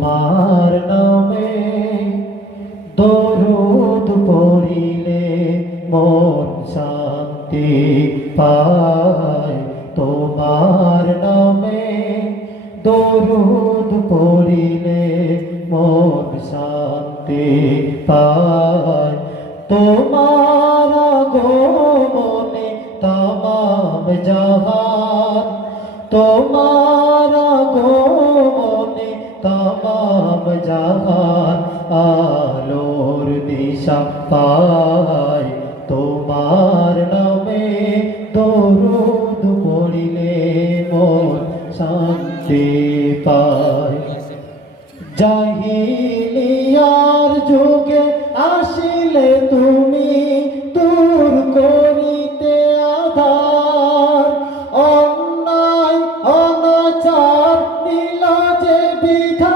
তোমার নামে দরুদ পড়িলে মন শান্তি পায়। তোমার নামে দরুদ পড়িলে মন শান্তি পায়। তোমার আগমনে তামাম জাহান, তোমার আগমনে তামাম জাহান আলোর দিশা পায়। তোমার নামে দরুদ পড়িলে মন শান্তি পায়। জাহি